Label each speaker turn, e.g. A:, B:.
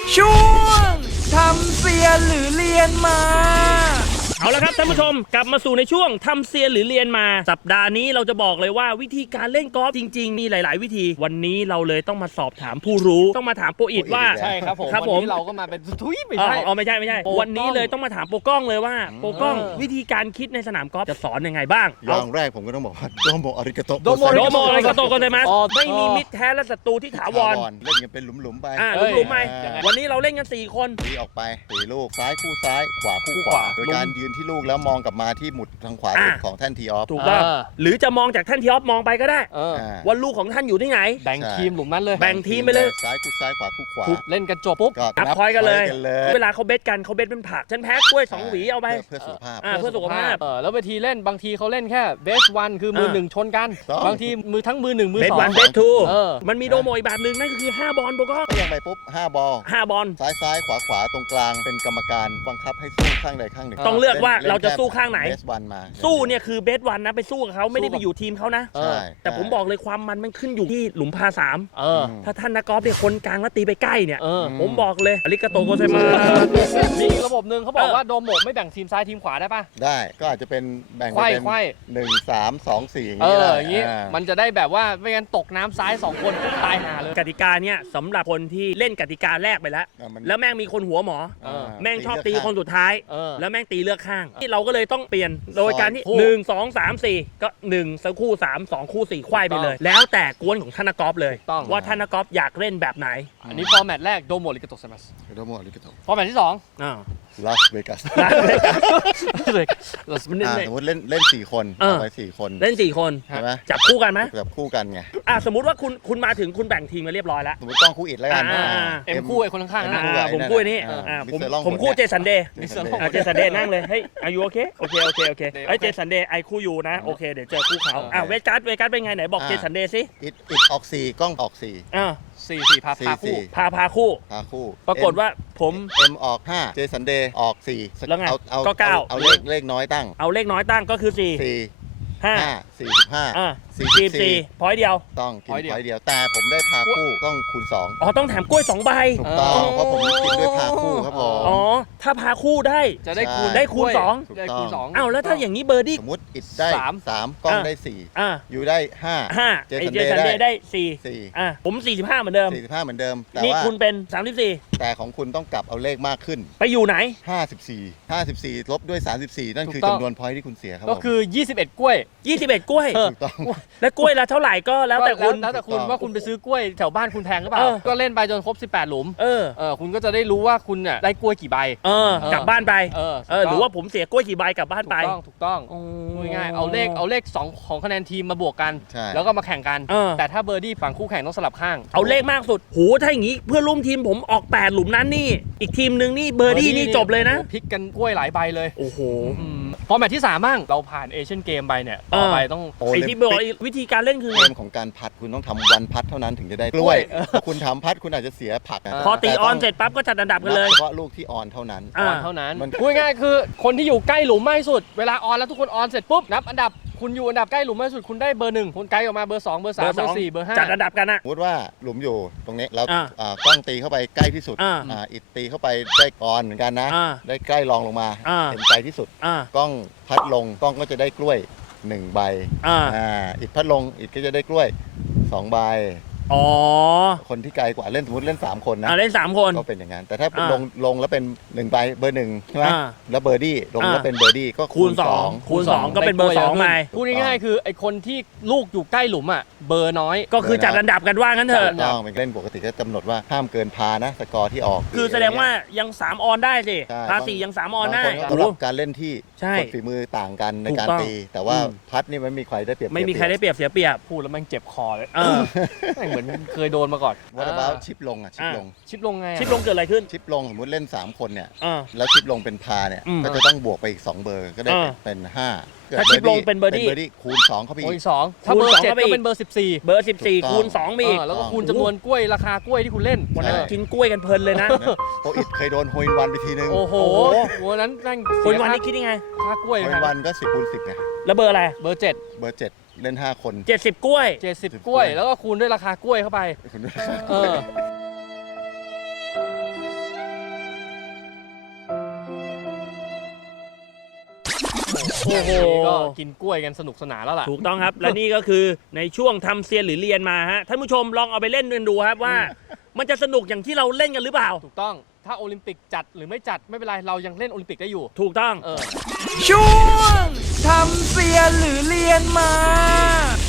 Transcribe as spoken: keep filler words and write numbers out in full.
A: ช่วงทำเซียนหรือเรียนมาเอาละครับท่านผู้ชมกลับมาสู่ในช่วงทำเซียนหรือเรียนมาสัปดาห์นี้เราจะบอกเลยว่าวิธีการเล่นกอล์ฟจริงๆมีหลายๆวิธีวันนี้เราเลยต้องมาสอบถามผู้รู้ต้องมาถามโปรอิดว่า
B: ใช่ครับผมวันนี้เราก็มาเป็นทุยไม่ใช่
A: อ๋อไม่ใช่ไม่ใช่วันนี้เลยต้องมาถามโปรกล้องเลยว่าโปรกล้องวิธีการคิดในสนามกอล์ฟจะสอนยังไงบ้าง
C: อย่างแรกผมก็ต้องบอกว่าโดโมอาริกาโต
B: โดโม
A: โดโมอะไรก็โตกันเลยมั้ยไม่มีมิตรแท้และศัตรูที่ถาวร
C: เล่นกันเป็นหลุมๆไป
A: อ่าหลุมๆไปวันนี้เราเล่นกันสี่คน
C: ตีออกไปตีลูกซ้ายคู่ซ้ายขวาคู่ขวาโดยการยืนที่ลูกแล้วมองกลับมาที่หมุดทางขวาสุดของแท่นทีออฟ
A: ถูกต้องหรือจะมองจากท่านทีออฟมองไปก็ได้ว่าลูกของท่านอยู่ที่ไหน
B: แบ่งทีมหลุมนั้นเลย
A: แบ่งทีมไปเลย
C: ซ้ายคู่ซ้ายขวาคู่ขวา
B: เล่นกันจบปุ๊บ
A: นับพอยกันเลยเวลาเขาเบสกันเขาเบสเป็นผักฉันแพ้กล้วยสองหวีเอาไป
C: เพื่อสุขภาพ
A: เพื่อสุขภาพ
B: แล้วเวทีเล่นบางทีเขาเล่นแค่เบสวันคือมือหนึ่งชนกันบางทีมือทั้งมือหนึ่งมือสอง
A: เบสวันเบสทูมันมีโดโมอีกแบบหนึ่งนั่นก็คือห้าบอลโปรก็
C: ยังไปปุ๊บห้าบอล
A: ห้าบอล
C: ซ้ายซ้ายขวาขวาตรงกลางเป็นกรรมการบังคับให้สู้ข้างใดข้างหนึ่ง
A: ต้องเลือกว่าเราจะสู้ข้างไหน
C: เบสวันมา
A: สู้เนี่ยคือเบสวันนะไปสู้กับเขาไม่ได้ไปอยู่ทีมเขานะแต่ผมบอกเลยความมันมันขึ้นอยู่ที่หลุมพาสามถ้าท่านนักกอล์ฟเนี่ยคนกลางแล้วตีไปใกล้เนี่ยผมบอกเลยอาริกาโตโกเซมา
B: มีระบบหนึ่งเขาบอกว่าโดโมไม่แบ่งทีมซ้ายทีมขวาได้ป่ะ
C: ได้ก็อาจจะเป็นแบ่งเป็นหนึ่งสามสองสี่อย่าง
B: นี้
C: ได้
B: อย่างนี้มันจะได้แบบว่าไม่งั้นตกน้ำซ้ายสองคนตายหาเลย
A: กติกาเนี่ยสำหรับคนที่เล่นกติกาแรกไปแล้วแล้วแม่งมีคนหัวหมอแม่งชอบตีคนสุดท้ายแล้วแม่งตีเลือกข้างที่เราก็เลยต้องเปลี่ยนโดยการที่หนึ่ง สอง สาม สี่ก็หนึ่งสักคู่สาม สองคู่สี่ควายไปเลยแล้วแต่กวนของท่านนักกอล์ฟเลยว่าท่านนักกอล์ฟอยากเล่นแบบไหน
B: อันนี้ฟอร์แมตแรกโดโมริกาโตเซมัส
C: โดโมริกาโต
B: ฟอร์แมตที่สอง
A: อ่า
C: ลาสเวกัส
A: ลาสเวกัส
C: สมมติเล่นเล่นสี่คนเอาไปสี่คน
A: เล่นสี่คน
C: ใช่ไหม
A: จับคู่กันไหม
C: จับคู่กันไง
A: อ่ะสมมติว่าคุณคุณมาถึงคุณแบ่งทีมมาเรียบร้อยแล้ว
C: สมมติต้องคู่อิดแล้วกัน
B: เอ็มคู่ไอ้คนข้างๆนะ
A: ผมคู่นี้ผมผมคู่เจสันเดย์เจสันเดย์นั่งเลยเฮ้ยอายุโอเคโอเคโอเคโอเคไอ้เจสันเดย์ไอคู่อยู่นะโอเคเดี๋ยวเจอคู่เขาอ่ะเวกัสเวกัสเป็นไงไหนบอกเจสันเดย์สิ
C: อิดอิดออกสี่กล้องออกสี่
A: อ่า
B: สี่สี่พาพาคู่
A: พาพาคู่
C: พาคู่
A: ปรากฏว่าผม
C: เอ็มออกห้าเจสันเดย์ออกสี่
A: แล้วไง
C: เอา
A: ก็เก้า
C: เอาเลขเลขน้อยตั้ง
A: เอาเลขน้อยตั้งก็คือสี่
C: สี่
A: ห้า
C: สี่สิบห้า
A: สี่สิบสี่พอยเดียว
C: ต้องกินพอยเดียวแต่ผมได้พาคู่ต้องคูณสอง
A: อ๋อต้องแถมกล้วยสองใบ
C: ถูกต้องเพราะผมกินด้วยพาคู่ครับผม
A: อ๋อถ้าพาคู่ได้
B: จะได้คูณ
A: ได้คูณสอง
B: ได้คูณสอง
A: อ้าวแล้วถ้าอย่างนี้เบอร์ดี้
C: สมมติอิดได้สามสามกล้องได้สี่อยู่ได้ห้า
A: ห้าเจสันเดย์ได้สี่สี่อ่ะผมสี่สิบห้าเหมือนเดิม
C: สี่สิบห้าเหมือนเดิมแต่
A: นี่คุณเป็นสามสิบสี่
C: แต่ของคุณต้องกลับเอาเลขมากขึ้น
A: ไปอยู่ไหน
C: ห้าสิบสี่ ห้าสิบสี่ลบด้วยสามสิบสี่นั่นคือจำนวนพอยท์ที่คุณเสียครับ
B: ก็คือยี่สิบเอ็ดกล้วย
A: ยี่สิบเอ็ดกล้วย
C: ถูกต้อง
A: และกล้วยละเท่าไหร่ก็แล้วแต่คุณ
B: แล้วแต่คุณว่าคุณไปซื้อกล้วยแถวบ้านคุณแพงหรือเปล่าก็เล่นไปจนครบสิบแปดหลุม
A: เออ
B: เออคุณก็จะได้รู้ว่าคุณเนี่ยได้กล้วยกี่ใบ
A: เออกลับบ้านไปเออเออหรือว่าผมเสียกล้วยกี่ใบกลับบ้านไป
B: ถูกต้องถูกต้องง่ายๆเอาเลขเอาเลขสองของคะแนนทีมมาบวกกันแล้วก็มาแข่งกันแต่ถ้าเบอร์ดี้ฝั่งคู่แข่งต้องสลับข้าง
A: เอาเลขมากสุดโหถ้าอย่างงี้เพื่อนร่วมทีมผมออกแปดหลุมนั้นนี่อีกทีมนึงนี่เบอร์ดี้นี่จบเลยนะ
B: พลิกกันกล้วยหลายใบเลย
A: โอ้โห
B: พอแมตช์ที่สามบ้างเราผ่านเอเชียนเกมไปเนี่ยต่อไปต้อง
A: ไอที่บอกวิธีการเล่นคือ
C: เกมของการพัดคุณต้องทำวันพัดเท่านั้นถึงจะได้กล้วยคุณทำพัดคุณอาจจะเสียผัก
A: พอตีออนเสร็จปั๊บก็จัดอันดับกันเลย
C: เฉพาะลูกที่ออนเท่านั้น
B: ออนเท่านั้นพูดง่ายๆคือคนที่อยู่ใกล้หลุมมากที่สุดเวลาออนแล้วทุกคนออนเสร็จปุ๊บนับอันดับคุณอยู่อันดับใกล้หลุมมากที่สุดคุณได้เบอร์หนึ่งคุณไกลออกมาเบอร์สองเบอร์สามเบอร์สี่เบอร์ห้า
A: จัดอันดับกันนะ
C: สมมติว่าหลุมอยู่ตรงนี้แล้วกล้องตีเข้าไปใกล้ที่สุดอิดตีเข้าไปได้ก่อนเหมือนกันนะได้ใกล้รองลงมาเห็นไกลที่สุดกล้องพัดลงกล้องก็จะได้กล้วยหนึ่งใบอิดพัดลงอิดก็จะได้กล้วยสองใบ
A: อ๋อ
C: คนที่ไกลกว่าเล่นสมมติเล่นสามคนนะ
A: เล่นสามคน
C: ก็เป็นอย่างนั้นแต่ถ้าลงลงแล้วเป็นหนึ่งใบเบอร์หนึ่งใช่ไหมแล้วเบอร์ดี้ลงแล้วเป็นเบอร์ดี้ก็
A: คูณสองคูณสองก็เป็นเบอร์สองไป
B: พูดง่ายๆคือไอคนที่ลูกอยู่ใกล้หลุมอ่ะเบอร์น้อย
A: ก็คือจัดอันดับกันว่างั้นเถอะ
C: ต้องเป็นเล่นปกติก็กำหนดว่าห้ามเกินพานะสกอร์ที่ออก
A: คือแสดงว่ายังสามออนได้สิพาสี่ยังสามออนได้
C: สำหรับการเล่นที่คนฝีมือต่างกันในการตีแต่ว่าพัดนี่ไม่มีใครได้เปรียบ
A: ไม่มีใครได้เปรียบเสียเปรียบ
B: พูดแล้วมันเจ็บคอเลยเหมือนเคยโดนมาก่อน
C: ว่าแล้วชิปลงอ่ะชิปลง
B: ชิปลงไง
A: ชิปลงเกิดอะไรขึ้น
C: ชิปลงสมมติเล่นสามคนเนี่ยแล้วชิปลงเป็นพาเนี่ยก็จะต้องบวกไปอีกสองเบอร์ก็ได้เป็นห้า
A: ถ้าชิปลงเป็นเบอร์ดี้
C: คูณสองเข้าไป
B: อีกสองถ้าเบอร์เจ็ดก็เป็นเบอร์สิบสี่
A: เบอร์สิบสี่คูณสองมี
B: แล้วก็คูณจำนวนกล้วยราคากล้วยที่คุณเล่น
A: วันนั้นกินกล้วยกันเพลินเลยนะ
C: โปรอิดเคยโดนโฮอินวันไปทีนึง
B: โอ้โหวันนั้นนั่ง
A: โฮอินวันนี่คิดยังไง
B: ค่ากล้วย
C: โฮอินวันก็สิบคูณสิบไง
A: แล้วเบอร์อะไร
B: เบอร์เจ็ด
C: เบอร์เจ็ดเล่นห้าคน
A: เจ็ดสิบกล้วย
B: เจ็ดสิบกล้วยแล้วก็คูณด้วยราคากล้วยเข้าไปเออ
A: โอ้โห
B: ก็กินกล้วยกันสนุกสนานแล้วล่ะ
A: ถูกต้องครับ และนี่ก็คือในช่วงทำเซียนหรือเรียนมาฮะท่านผู้ชมลองเอาไปเล่นกันดูครับว่า มันจะสนุกอย่างที่เราเล่นกันหรือเปล่า
B: ถูกต้องถ้าโอลิมปิกจัดหรือไม่จัดไม่เป็นไรเรายังเล่นโอลิมปิกได้อยู่
A: ถูกต้อง
B: เออ
D: ช่วงทำเซียนหรือเรียนมา